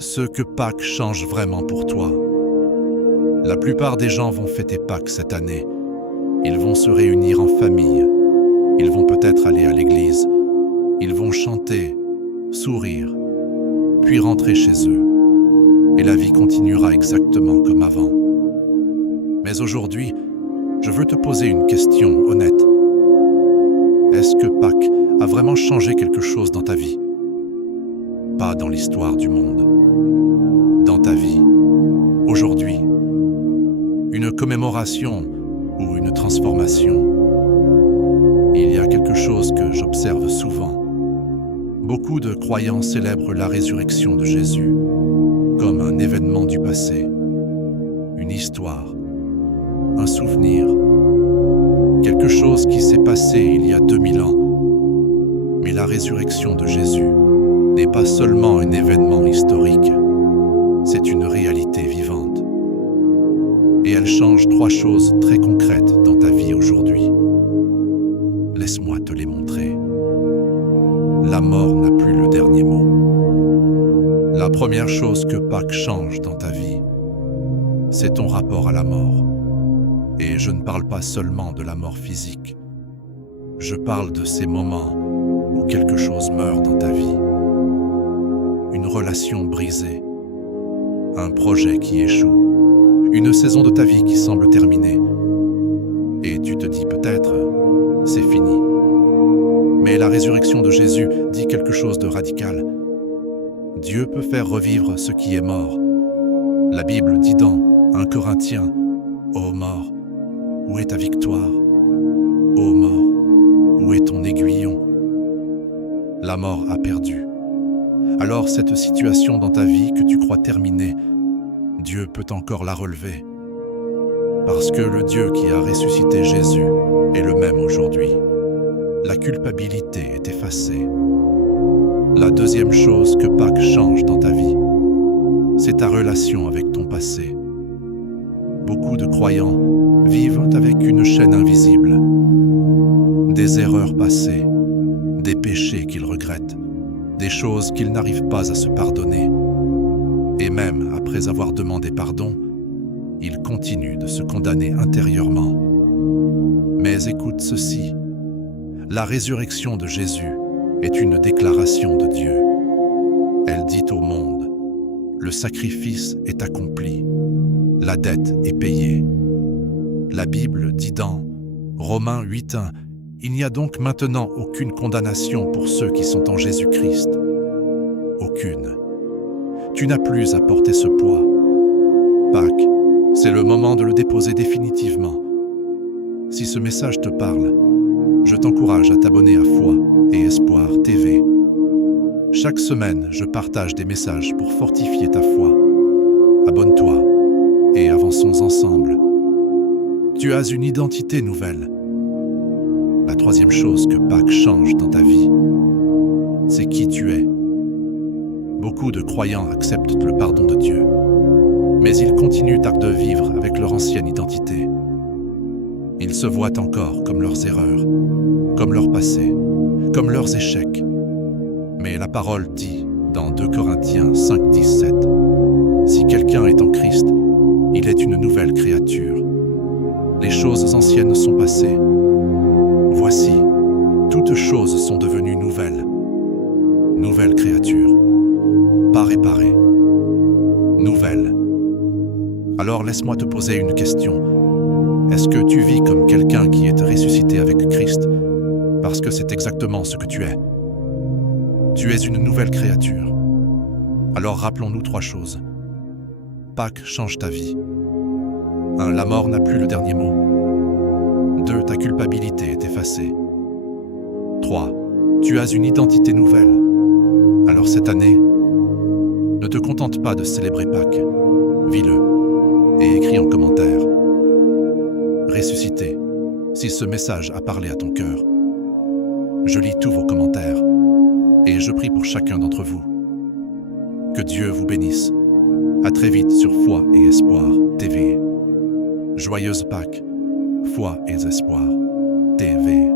ce que Pâques change vraiment pour toi. La plupart des gens vont fêter Pâques cette année. Ils vont se réunir en famille. Ils vont peut-être aller à l'église. Ils vont chanter, sourire, puis rentrer chez eux. Et la vie continuera exactement comme avant. Mais aujourd'hui, je veux te poser une question honnête. Est-ce que Pâques a vraiment changé quelque chose dans ta vie? Pas dans l'histoire du monde. Dans ta vie, aujourd'hui. Une commémoration ou une transformation. Il y a quelque chose que j'observe souvent. Beaucoup de croyants célèbrent la résurrection de Jésus comme un événement du passé, une histoire, un souvenir, quelque chose qui s'est passé il y a 2000 ans. Mais la résurrection de Jésus n'est pas seulement un événement historique, c'est une réalité vivante. Et elle change 3 choses très concrètes dans ta vie aujourd'hui. Laisse-moi te les montrer. La mort n'a plus le dernier mot. La première chose que Pâques change dans ta vie, c'est ton rapport à la mort. Et je ne parle pas seulement de la mort physique. Je parle de ces moments où quelque chose meurt dans ta vie. Une relation brisée, un projet qui échoue, une saison de ta vie qui semble terminée. Et tu te dis peut-être, c'est fini. Mais la résurrection de Jésus dit quelque chose de radical. Dieu peut faire revivre ce qui est mort. La Bible dit dans 1 Corinthiens, « Ô mort, où est ta victoire? Ô mort, où est ton aiguillon? » La mort a perdu. Alors cette situation dans ta vie que tu crois terminée, Dieu peut encore la relever. Parce que le Dieu qui a ressuscité Jésus est le même aujourd'hui. La culpabilité est effacée. La deuxième chose que Pâques change dans ta vie, c'est ta relation avec ton passé. Beaucoup de croyants vivent avec une chaîne invisible. Des erreurs passées, des péchés qu'ils regrettent, des choses qu'ils n'arrivent pas à se pardonner. Et même après avoir demandé pardon, ils continuent de se condamner intérieurement. Mais écoute ceci, la résurrection de Jésus est une déclaration de Dieu. Elle dit au monde, le sacrifice est accompli, la dette est payée. La Bible dit dans Romains 8:1, il n'y a donc maintenant aucune condamnation pour ceux qui sont en Jésus-Christ. Aucune. Tu n'as plus à porter ce poids. Pâques, c'est le moment de le déposer définitivement. Si ce message te parle, je t'encourage à t'abonner à Foi et Espoir TV. Chaque semaine, je partage des messages pour fortifier ta foi. Abonne-toi et avançons ensemble. Tu as une identité nouvelle. La troisième chose que Pâques change dans ta vie, c'est qui tu es. Beaucoup de croyants acceptent le pardon de Dieu, mais ils continuent de vivre avec leur ancienne identité. Ils se voient encore comme leurs erreurs, comme leur passé, comme leurs échecs. Mais la parole dit dans 2 Corinthiens 5:17, « Si quelqu'un est en Christ, il est une nouvelle créature. Les choses anciennes sont passées. Voici, toutes choses sont devenues nouvelles. Nouvelle créature, pas réparée, nouvelle. » Alors laisse-moi te poser une question. Est-ce que tu vis comme quelqu'un qui est ressuscité avec Christ? Parce que c'est exactement ce que tu es. Tu es une nouvelle créature. Alors rappelons-nous 3 choses. Pâques change ta vie. 1. La mort n'a plus le dernier mot. 2. Ta culpabilité est effacée. 3. Tu as une identité nouvelle. Alors cette année, ne te contente pas de célébrer Pâques. Vis-le et écris en commentaire. Ressuscité, si ce message a parlé à ton cœur. Je lis tous vos commentaires et je prie pour chacun d'entre vous. Que Dieu vous bénisse. À très vite sur Foi et Espoir TV. Joyeuse Pâques, Foi et Espoir TV.